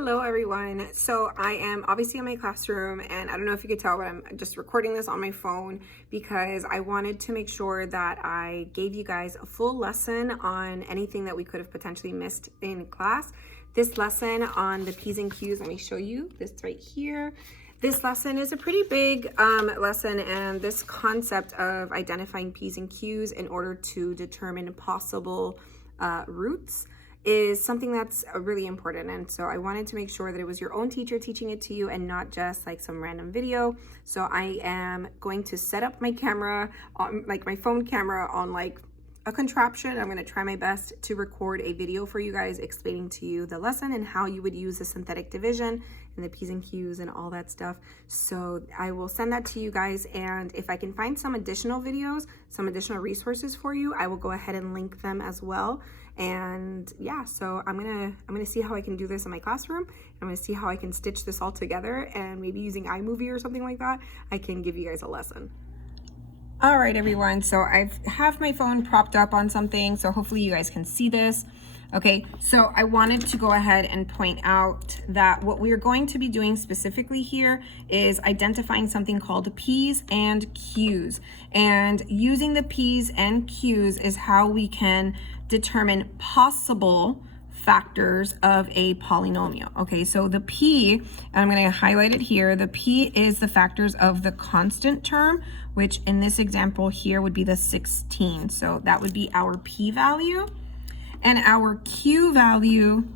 Hello everyone. So I am obviously in my classroom, and I don't know if you could tell, but I'm just recording this on my phone because I wanted to make sure that I gave you guys a full lesson on anything that we could have potentially missed in class. This lesson on the P's and Q's, let me show you this right here. This lesson is a pretty big lesson, and this concept of identifying P's and Q's in order to determine possible roots is something that's really important. And so I wanted to make sure that it was your own teacher teaching it to you and not just like some random video. So I am going to set up my camera on like my phone camera on like a contraption. I'm going to try my best to record a video for you guys explaining to you the lesson and how you would use the synthetic division and the P's and Q's and all that stuff. So I will send that to you guys, and if I can find some additional videos, some additional resources for you, I will go ahead and link them as well. And yeah, so I'm gonna see how I can do this in my classroom. I'm gonna see how I can stitch this all together, and maybe using iMovie or something like that, I can give you guys a lesson. All right, everyone, so I have my phone propped up on something, so hopefully you guys can see this. Okay, so I wanted to go ahead and point out that what we're going to be doing specifically here is identifying something called P's and Q's. And using the P's and Q's is how we can determine possible factors of a polynomial. Okay, so the P, and I'm going to highlight it here, the P is the factors of the constant term, which in this example here would be the 16. So that would be our P value. And our Q value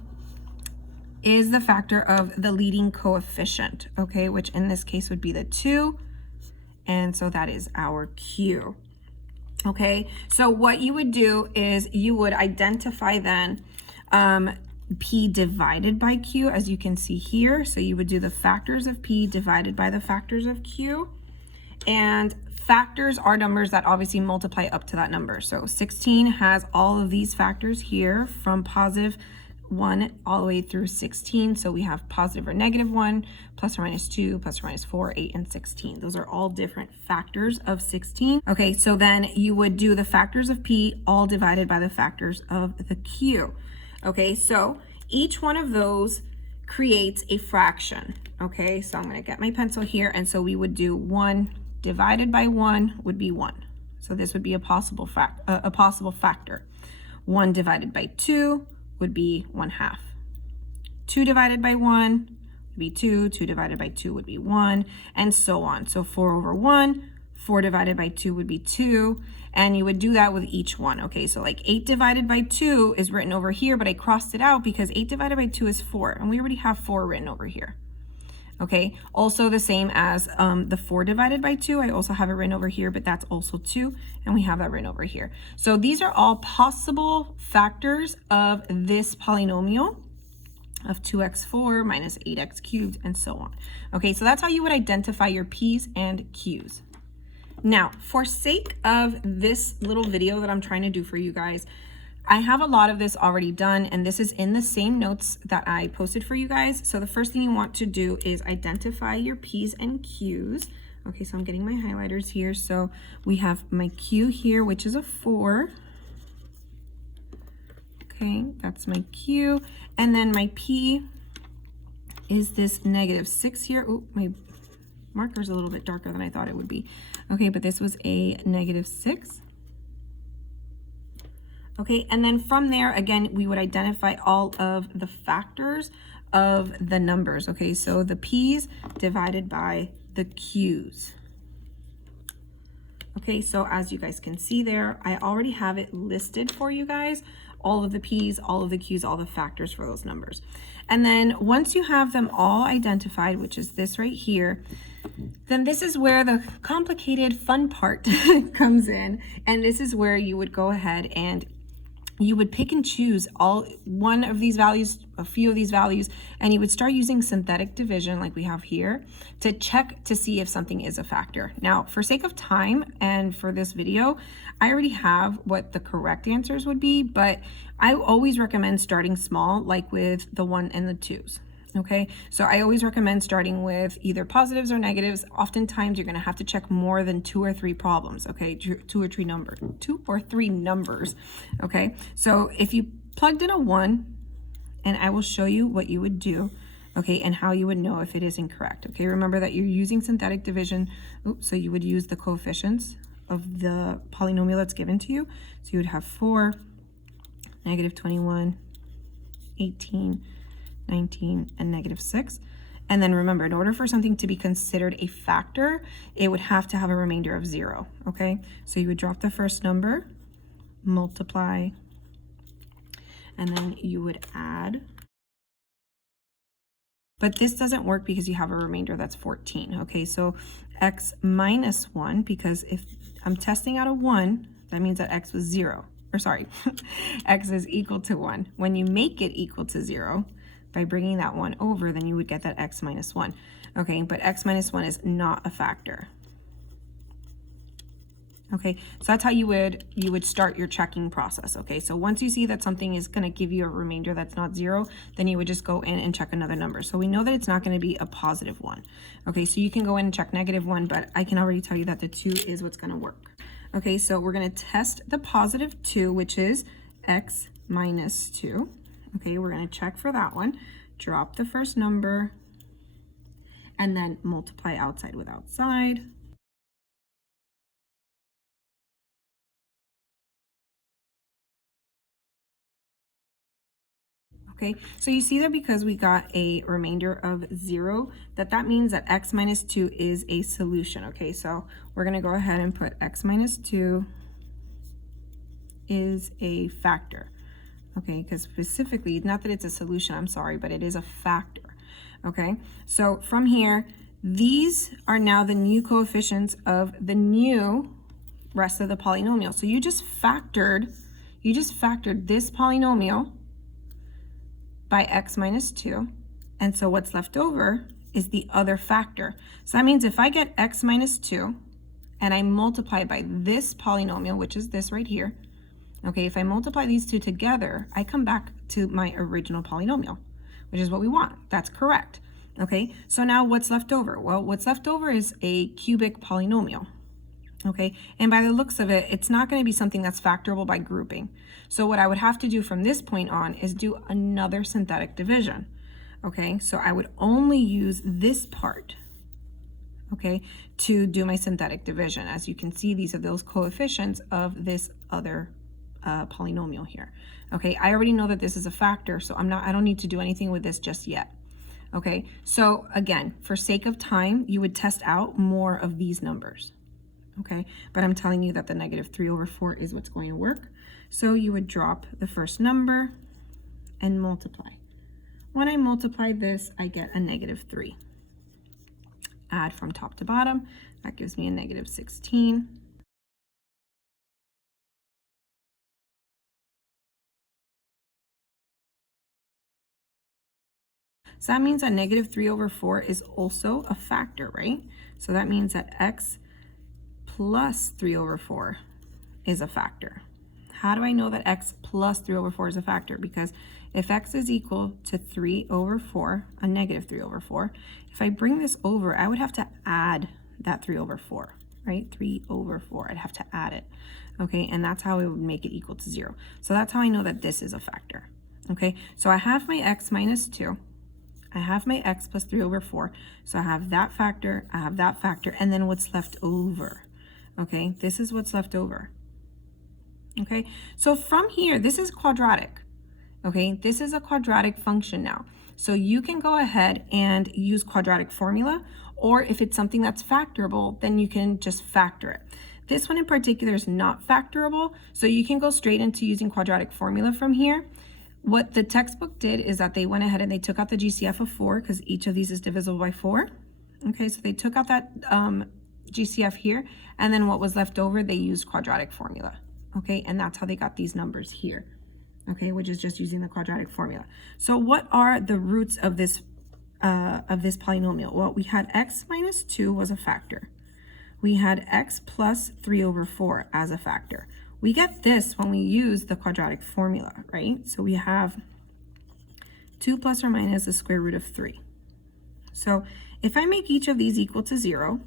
is the factor of the leading coefficient, okay, which in this case would be the 2. And so that is our Q. Okay, so what you would do is you would identify then P divided by Q, as you can see here. So you would do the factors of P divided by the factors of Q. And factors are numbers that obviously multiply up to that number. So 16 has all of these factors here from positive 1 all the way through 16. So we have positive or negative 1, plus or minus 2, plus or minus 4, 8, and 16. Those are all different factors of 16. Okay, so then you would do the factors of P all divided by the factors of the Q. Okay, so each one of those creates a fraction. Okay, so I'm going to get my pencil here, and so we would do 1 divided by 1 would be 1. So this would be a possible factor. 1 divided by 2 would be 1/2. 2 divided by 1 would be 2. 2 divided by 2 would be 1, and so on. So 4 over 1, 4 divided by 2 would be 2, and you would do that with each one. Okay, so like 8 divided by 2 is written over here, but I crossed it out because 8 divided by 2 is 4, and we already have 4 written over here. Okay, also the same as the 4 divided by 2, I also have it written over here, but that's also 2, and we have that written over here. So these are all possible factors of this polynomial of 2x4 minus 8x cubed, and so on. Okay, so that's how you would identify your P's and Q's. Now, for sake of this little video that I'm trying to do for you guys, I have a lot of this already done, and this is in the same notes that I posted for you guys. So the first thing you want to do is identify your P's and Q's. Okay, so I'm getting my highlighters here. So we have my Q here, which is a 4. Okay, that's my Q. And then my P is this -6 here. Oh, my marker's a little bit darker than I thought it would be. Okay, but this was a -6. Okay, and then from there, again, we would identify all of the factors of the numbers. Okay, so the P's divided by the Q's. Okay, so as you guys can see there, I already have it listed for you guys, all of the P's, all of the Q's, all the factors for those numbers. And then once you have them all identified, which is this right here, then this is where the complicated fun part comes in. And this is where you would go ahead and you would pick and choose one of these values, a few of these values, and you would start using synthetic division like we have here to check to see if something is a factor. Now, for sake of time and for this video, I already have what the correct answers would be, but I always recommend starting small, like with the 1 and the 2's. Okay, so I always recommend starting with either positives or negatives. Oftentimes you're going to have to check more than 2 or 3 problems. Okay, 2 or 3 numbers. Okay, so if you plugged in a 1, and I will show you what you would do. okay, and how you would know if it is incorrect. Okay, remember that you're using synthetic division. Oops, so you would use the coefficients of the polynomial that's given to you. So you would have 4, negative 21, 18, 19, and negative 6. And then remember, in order for something to be considered a factor, it would have to have a remainder of 0, okay? So you would drop the first number, multiply, and then you would add. But this doesn't work because you have a remainder that's 14, okay? So x minus 1, because if I'm testing out a 1, that means that x was 0. Or sorry, x is equal to 1. When you make it equal to 0, by bringing that 1 over, then you would get that x minus 1. Okay, but x minus 1 is not a factor. Okay, so that's how you would start your checking process. Okay, so once you see that something is going to give you a remainder that's not 0, then you would just go in and check another number. So we know that it's not going to be a positive 1. Okay, so you can go in and check negative 1, but I can already tell you that the 2 is what's going to work. Okay, so we're going to test the positive 2, which is x minus 2. Okay, we're going to check for that one. Drop the first number, and then multiply outside with outside. Okay, so you see that because we got a remainder of 0, that means that x minus 2 is a solution. Okay, so we're going to go ahead and put x minus 2 is a factor. Okay, because specifically, not that it's a solution, I'm sorry, but it is a factor. Okay, so from here, these are now the new coefficients of the new rest of the polynomial. So you just factored this polynomial by x minus 2, and so what's left over is the other factor. So that means if I get x minus 2 and I multiply by this polynomial, which is this right here, okay, if I multiply these two together, I come back to my original polynomial, which is what we want. That's correct. Okay, so now what's left over? Well, what's left over is a cubic polynomial. Okay, and by the looks of it, it's not going to be something that's factorable by grouping. So what I would have to do from this point on is do another synthetic division. Okay, so I would only use this part, okay, to do my synthetic division. As you can see, these are those coefficients of this other polynomial here. Okay, I already know that this is a factor, so I don't need to do anything with this just yet. Okay, so again, for sake of time, you would test out more of these numbers. Okay, but I'm telling you that the negative 3/4 is what's going to work. So you would drop the first number and multiply. When I multiply this, I get a negative 3. Add from top to bottom, that gives me a negative 16. So that means that negative 3/4 is also a factor, right? So that means that x plus 3/4 is a factor. How do I know that x plus 3/4 is a factor? Because if x is equal to 3/4, a negative 3/4, if I bring this over, I would have to add that 3/4, right? 3/4, I'd have to add it, okay? And that's how it would make it equal to 0. So that's how I know that this is a factor, okay? So I have my x minus 2. I have my x plus 3/4. So I have that factor, I have that factor, and then what's left over, okay? This is what's left over. Okay, so from here, this is quadratic. Okay, this is a quadratic function now. So you can go ahead and use quadratic formula, or if it's something that's factorable, then you can just factor it. This one in particular is not factorable, so you can go straight into using quadratic formula from here. What the textbook did is that they went ahead and they took out the GCF of 4 because each of these is divisible by 4. Okay, so they took out that GCF here, and then what was left over, they used quadratic formula. Okay, and that's how they got these numbers here, okay, which is just using the quadratic formula. So what are the roots of this polynomial? Well, we had x minus 2 was a factor. We had x plus 3/4 as a factor. We get this when we use the quadratic formula, right? So we have 2 plus or minus the square root of 3. So if I make each of these equal to 0,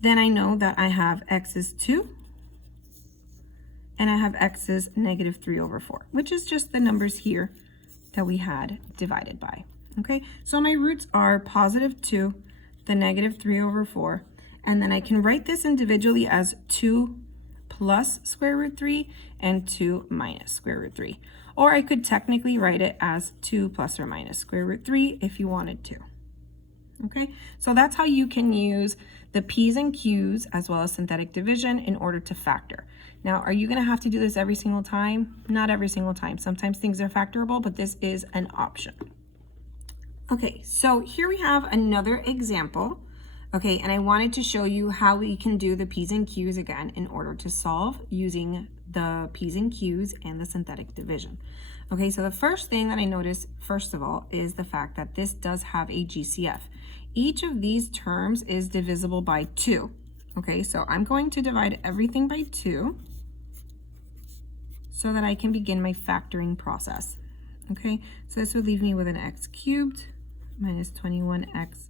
then I know that I have x is 2 and I have x is negative 3 over 4, which is just the numbers here that we had divided by. Okay, so my roots are positive 2, the negative 3 over 4, and then I can write this individually as 2 plus square root 3 and 2 minus square root 3. Or I could technically write it as 2 plus or minus square root 3 if you wanted to. Okay, so that's how you can use the P's and Q's as well as synthetic division in order to factor. Now, are you going to have to do this every single time? Not every single time. Sometimes things are factorable, but this is an option. Okay, so here we have another example. Okay, and I wanted to show you how we can do the P's and Q's again in order to solve using the P's and Q's and the synthetic division. Okay, so the first thing that I noticed, first of all, is the fact that this does have a GCF. Each of these terms is divisible by 2. Okay, so I'm going to divide everything by 2 so that I can begin my factoring process. Okay, so this would leave me with an x cubed minus 21x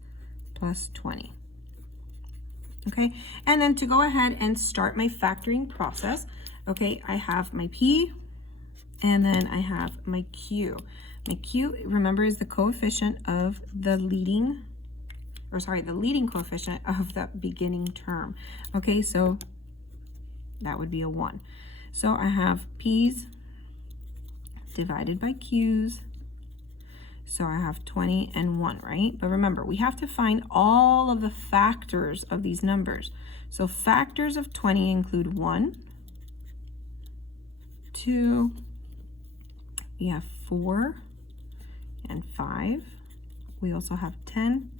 plus 20. Okay, and then to go ahead and start my factoring process, okay, I have my P and then I have my Q. My Q, remember, is the coefficient of the leading, or sorry, the leading coefficient of the beginning term. Okay, so that would be a 1. So I have P's divided by Q's. So I have 20 and 1, right? But remember, we have to find all of the factors of these numbers. So factors of 20 include 1, 2, we have 4 and 5. We also have 10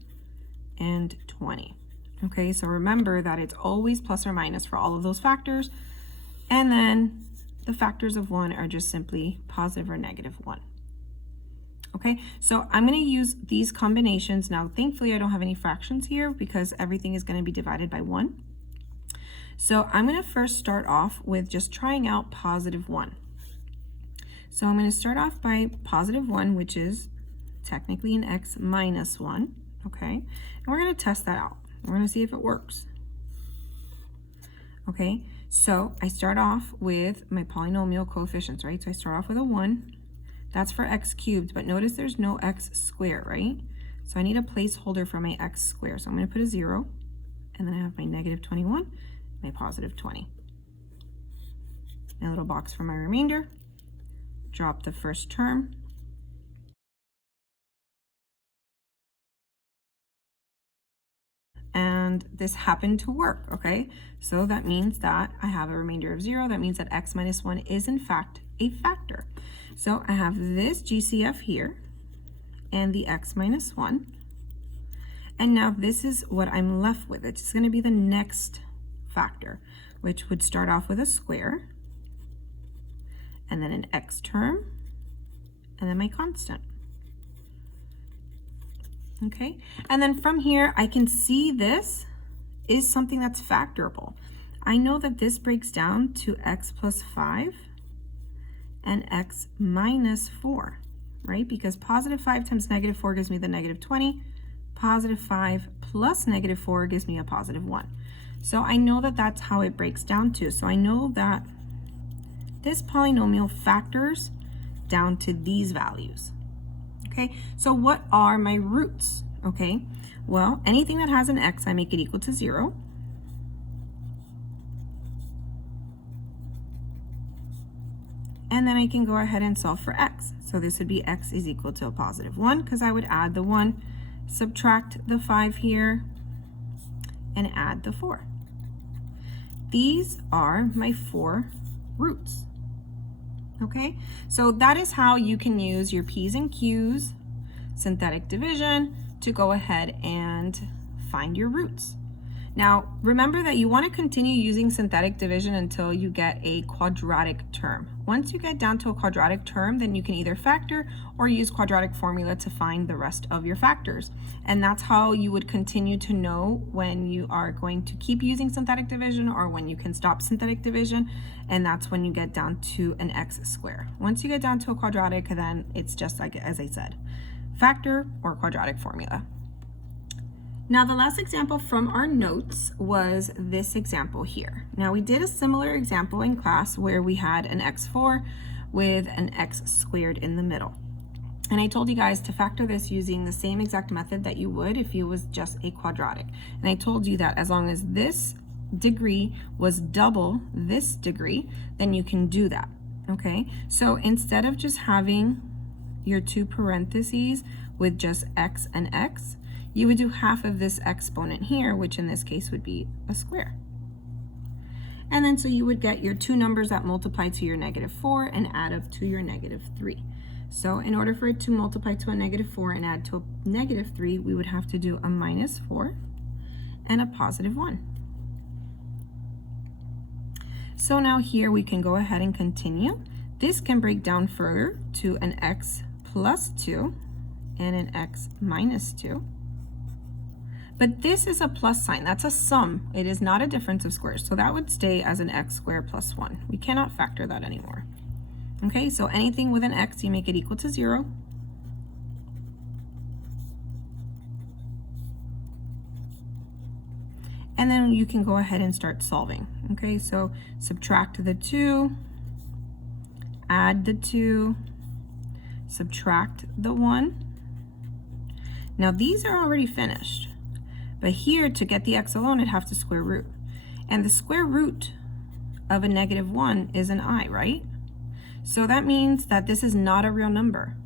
and 20. Okay, so remember that it's always plus or minus for all of those factors. And then the factors of 1 are just simply positive or negative 1. Okay, so I'm going to use these combinations. Now, thankfully, I don't have any fractions here because everything is going to be divided by 1. So I'm going to first start off with just trying out positive 1. So I'm going to start off by positive 1, which is technically an x minus 1. Okay, and we're going to test that out. We're going to see if it works. Okay, so I start off with my polynomial coefficients, right? So I start off with a 1. That's for x cubed, but notice there's no x squared, right? So I need a placeholder for my x squared. So I'm going to put a 0, and then I have my negative 21, my positive 20. My little box for my remainder. Drop the first term. And this happened to work, okay? So that means that I have a remainder of 0. That means that x minus 1 is in fact a factor. So I have this GCF here and the x minus 1. And now this is what I'm left with. It's going to be the next factor, which would start off with a square and then an x term and then my constant. Okay, and then from here I can see this is something that's factorable. I know that this breaks down to x plus 5 and x minus 4, right? Because positive 5 times negative 4 gives me the negative 20. Positive 5 plus negative 4 gives me a positive 1. So I know that that's how it breaks down to. So I know that this polynomial factors down to these values. Okay, so what are my roots? Okay, well, anything that has an x, I make it equal to 0. And then I can go ahead and solve for x. So this would be x is equal to a positive 1 because I would add the 1, subtract the 5 here, and add the 4. These are my 4 roots. Okay, so that is how you can use your P's and Q's, synthetic division, to go ahead and find your roots. Now, remember that you want to continue using synthetic division until you get a quadratic term. Once you get down to a quadratic term, then you can either factor or use quadratic formula to find the rest of your factors. And that's how you would continue to know when you are going to keep using synthetic division or when you can stop synthetic division. And that's when you get down to an x squared. Once you get down to a quadratic, then it's just like, as I said, factor or quadratic formula. Now the last example from our notes was this example here. Now we did a similar example in class where we had an x4 with an x squared in the middle. And I told you guys to factor this using the same exact method that you would if it was just a quadratic. And I told you that as long as this degree was double this degree, then you can do that, okay? So instead of just having your two parentheses with just x and x, you would do half of this exponent here, which in this case would be a square. And then so you would get your two numbers that multiply to your -4 and add up to your -3. So in order for it to multiply to a -4 and add to a -3, we would have to do a -4 and a +1. So now here we can go ahead and continue. This can break down further to an x plus 2 and an x minus 2. But this is a plus sign, that's a sum. It is not a difference of squares. So that would stay as an x squared plus 1. We cannot factor that anymore. Okay, so anything with an x, you make it equal to 0. And then you can go ahead and start solving. Okay, so subtract the 2, add the 2, subtract the 1. Now these are already finished. But here, to get the x alone, I'd have to square root. And the square root of a -1 is an I, right? So that means that this is not a real number,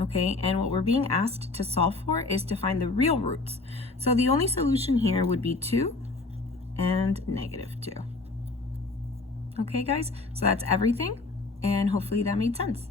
okay? And what we're being asked to solve for is to find the real roots. So the only solution here would be 2 and -2. Okay, guys? So that's everything, and hopefully that made sense.